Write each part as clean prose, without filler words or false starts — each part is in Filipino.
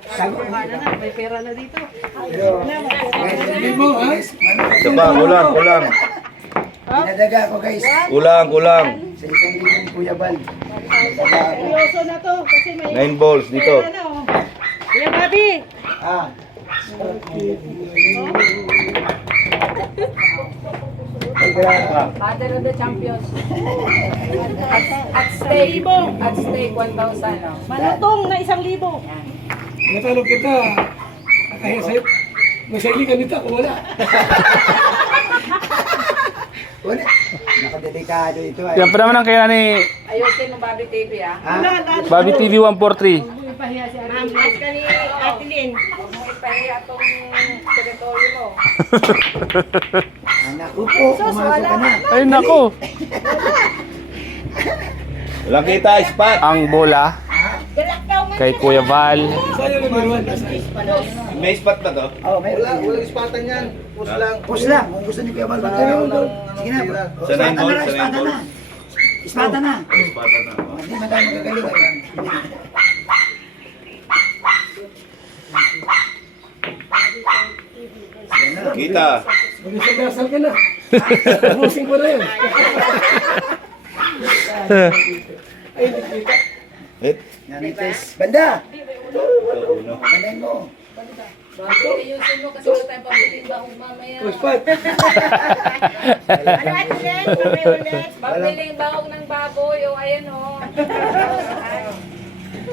May pera na dito. Isa pa, kulang. Pinadaga ko guys. Kulang. Sa isang libong Kuya Bal. Seryoso na to kasi may 9 balls dito. pera na oh. Kuya Bobby! Ah. Battle of the Champions. At stake 1,000. No? Malutong na 1,000. Natalo kita. Kaya sa'yo, masayli ka nito kung wala. Wala. Nakadelikado ito ay. Yan pa naman ang kaya ni Ayusin mo Bobby TV ah. Bobby TV 143. Mas ka ni Ate Lynn. Huwag mo ipahiya itong teritoryo mo. Anak ko po, pumasok ka na. Ay nako, Walang kita, spot. ang bola kay Kuya Val. Sa'yo number 1. May spot ba to? Oh, may Walang ispatan yan. Push lang. push lang. Kung gusto ni Kuya Bal magkano. Sige na. Sa 9 Ispatan balls, na, sa 9 ispatan na. balls. Ispatan na. Spot na. Hindi madami magagaling. Kita. Mag-isang ka na. Pusing ko na yun. Ay, hindi kita. Hit. Nanay Tess. Banda! Bandayin mo. Bobby, ayusin mo kasi wala tayong pamilin bahong mamaya. Pushpat. Ano Ate Lynn? Kami ulit. Pamilin bahong ng baboy o ayan o.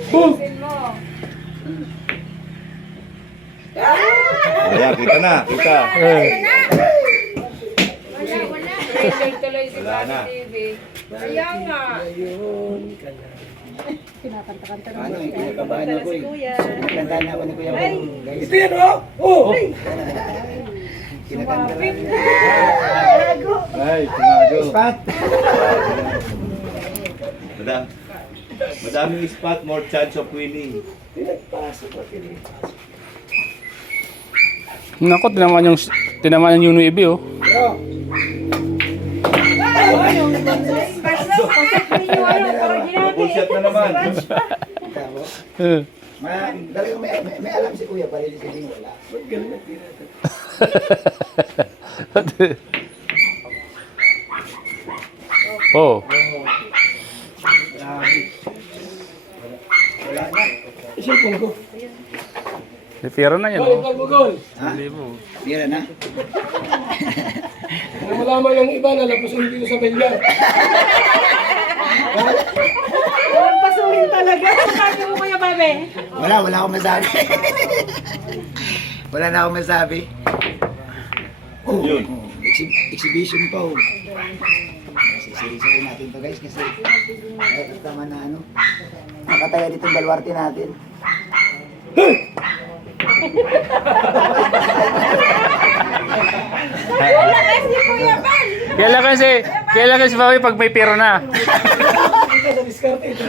Boom! Ayusin mo. Ayan, kita na. Kita. Training tuloy si Wala na. Bobby TV. Kaya nga. Kinakanta-kanta na Ano, mo. kinakabahan ako eh. Kuya. Kinakanta na ako ni Kuya Bal. Guys, Ito yan, oh! Oh! kinakanta na. Ay, tumago. Spot. Madaming spot, more chance of winning. Nako, tinaman yung UNIB oh. Double shot na naman. Talagang may alam si Kuya Bal. Hindi sabihin wala. Oh, Isipon ko. tira na yan Gol, oh. gol mo, gol. Tira na. Nang malaman ng iba na lapusin dito sa Belgian. Walang pasuhin talaga. Sabi mo Kuya Bobby. Wala akong masabi. Wala na akong masabi. Oh, Yun. exhibition pa oh. Sisiri-siri natin to guys kasi tama na ano. Nakataya dito yung balwarte natin. Kailan kasi Bobby pag may pera na. Ito sa diskarte ito.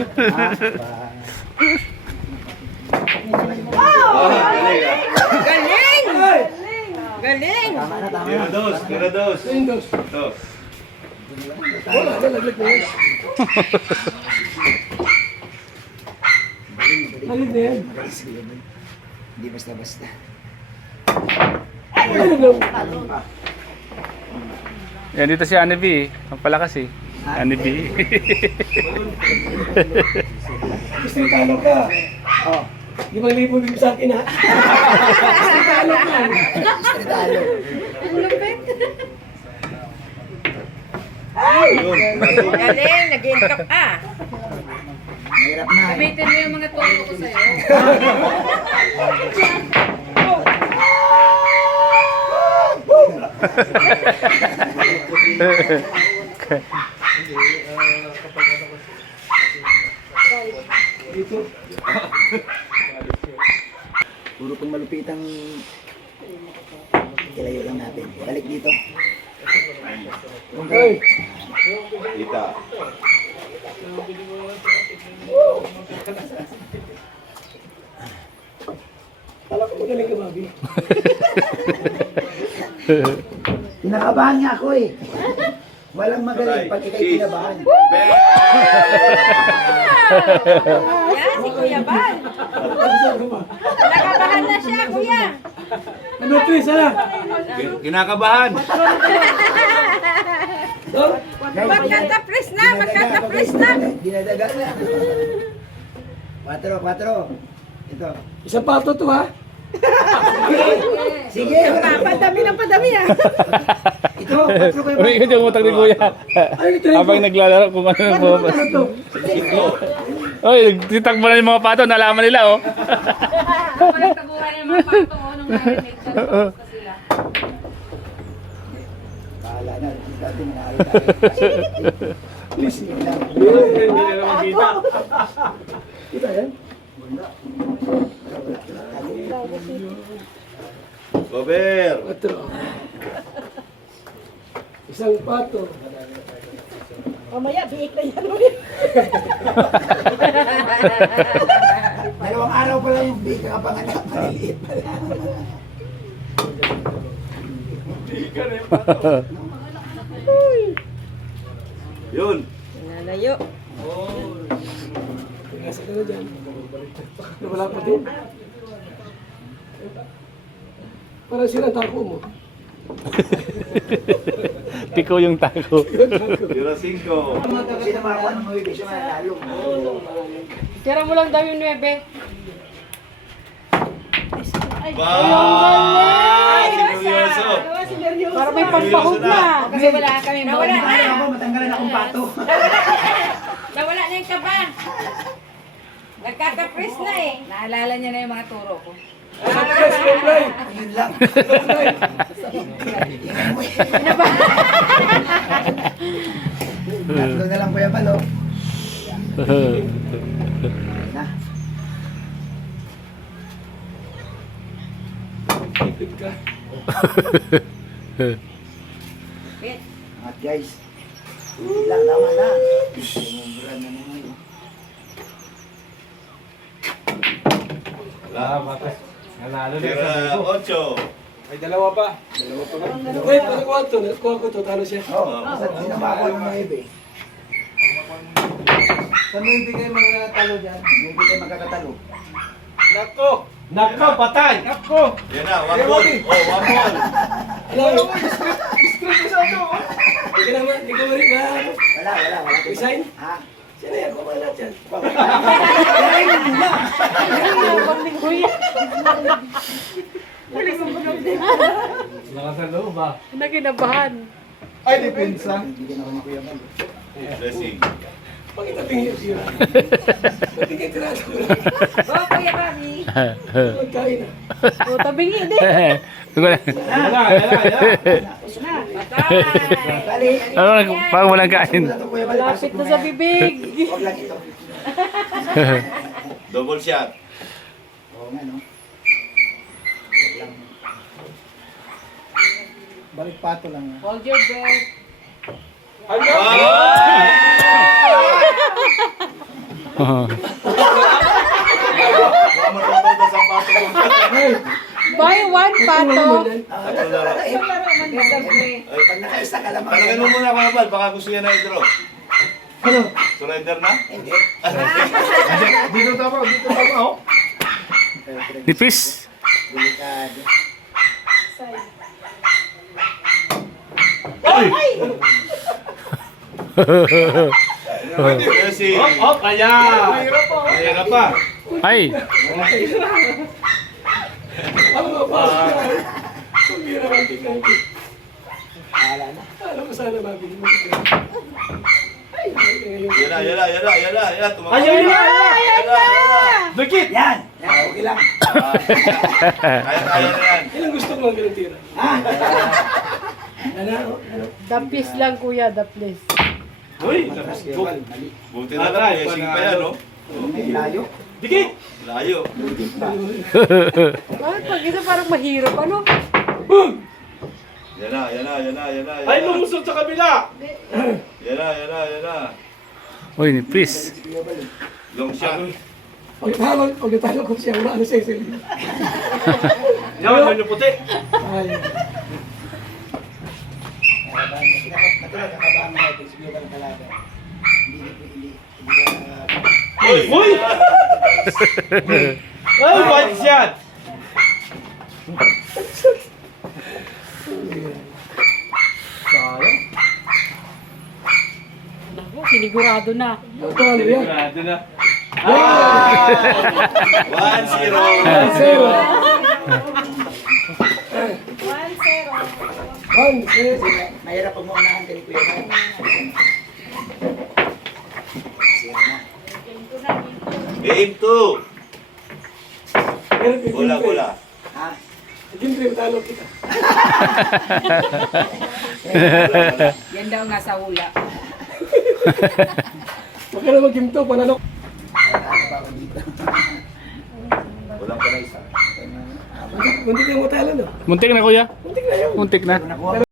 Galing! Ay! Galing! Tama na. Tira dos. Windows. Ito. Wala, nalaglag na yan. Alin na yan? Hindi basta-basta. Ano lang? Yan dito si Annie B. Ang palakas eh. Annie B. Gusto yung talo ka. Oh, 5,000 bigay sa akin ha. Gusto yung talo ka. talo. Yun. Galing! Nag-intok ah! Mahirap na. Gamitin mo yung mga tono ko sa'yo. Puro pong malupitang ilayo lang natin. Balik dito. Ay! Kita. Kala ko magaling ka, Bobby. Kinakabahan nga ako eh. Walang magaling pag ikay kinabahan. Yan si Kuya Bal! Ano, Tris, ano? Kinakabahan. Oh, Magkaka-press na, magkaka-press na. Dinadaga na. 4. Ito. isang pato to, ha? Sige, wala. Padami ng padami ah. Ito, 4 kayo. Uy, ikaw yung utang ni Kuya. Ay, ito Habang naglalaro kung ano yung bumabas. Ano to? Uy, nagtitakbo na yung mga pato, nalaman nila oh. Parang tabuhan ng mga pato, nung narinig ka sila. Bahala na. Dati nangyari tayo. Please. Kita yan? Gober. 4. Isang pato. Mamaya, biik na yan. Dalawang araw pa lang yung big kapanganak. Maliliit pa lang. Yun. Nalayo. Nasa ka na dyan. Wala pa din. Parang sila tako mo. Piko yung tago. 0-5. Sino makakuha ng mga siya manalo. Tira mo lang daw yung 9. Sineryoso. Para may pampahog na. Kasi wala kami Nawala na ako, matanggalan akong pato. Nawala na yung kaba. Nagkaka-press na eh. Naalala niya na yung mga turo ko. Press, comply. Yun lang. Tatlo na lang Kuya Palo. Na. Ipit ka. Angat guys. Hindi lang, tama na. Sumubra na naman. Tira 8. May dalawa pa. Wait, panakuha to. Nakuha ko to. Talo siya. Oo, basta sino makakuha ng mga ibe. Sa may bigay mga talo dyan. Hindi kayo magkakatalo. Nako! Nako, patay! Nako! Yan na, 1 ball. Oh, 1 ball. Hello. Hindi ka naman. Hindi ko rin na. Wala. Resign? Ha? Sino yan? Kumain lahat yan. Naginabahan. Ay, depensa. Bigyan ako ni Kuya Palo. Blessing. Pagkitaping hirap sila. Pwede kayo tirado ko lang. Go, Kuya Bobby. Magkain na. O, tabingi din. Yan. Bali. Ano, parang walang kain. Wala to, Kuya Palo. Lapit na sa bibig. Huwag lang ito. Double shot. Oo nga, no? Huwag lang. Balik pato lang. Hold your breath. Buy one pato. Pag nakaisa ka lamang. Palagay mo muna mga bal, baka gusto niya na i-draw. Ano? Surrender na? Hindi. Dito tama, oh. Nipis. Delikado. Blessing. Kaya! Kaya pa. Ay, Ano ba ba? Kung hirap ang tingnan ko. Bahala na. Alam ko sana mabili mo. Ay, ngayon. Yan na. Tumakbo. Ayan na! Yan na. Dikit! Yan! Yan, okay lang. Kaya na yan. Ilang gusto mo ang ganun tira? Ha? Ano? Ano? The piece lang kuya, the piece. Uy! Mali. Buti na lang, blessing pa yan, no? May layo. Dikit! Layo. Bakit pag ito parang mahirap, ano? Yan na. Ay, lumusot sa kabila! Yan na. uy, nipis. Long shot. Pagkatalo ko siya, ano siya yung Yan, yung puti! Ay, Natulad, nakabahan mo natin. Sige ba ng talaga? Hindi ka... Uy! Ay, white shot! Naku, sinigurado na. Ano yan? Sigurado na. 1-0. Zero. 1-0. 1-0. Mahirap pag maunahan ka ni Kuya Mike. Zero na. Game 2. Bola. Ha? Game 3, talo kita. Yan daw nasa hula. Huwag ka na mag-game 2, panalo. Ano pa ako dito? Walang pala isa. Muntik na yung matalo, no? Muntik na kuya. Muntik na yun. Muntik na. Nakuha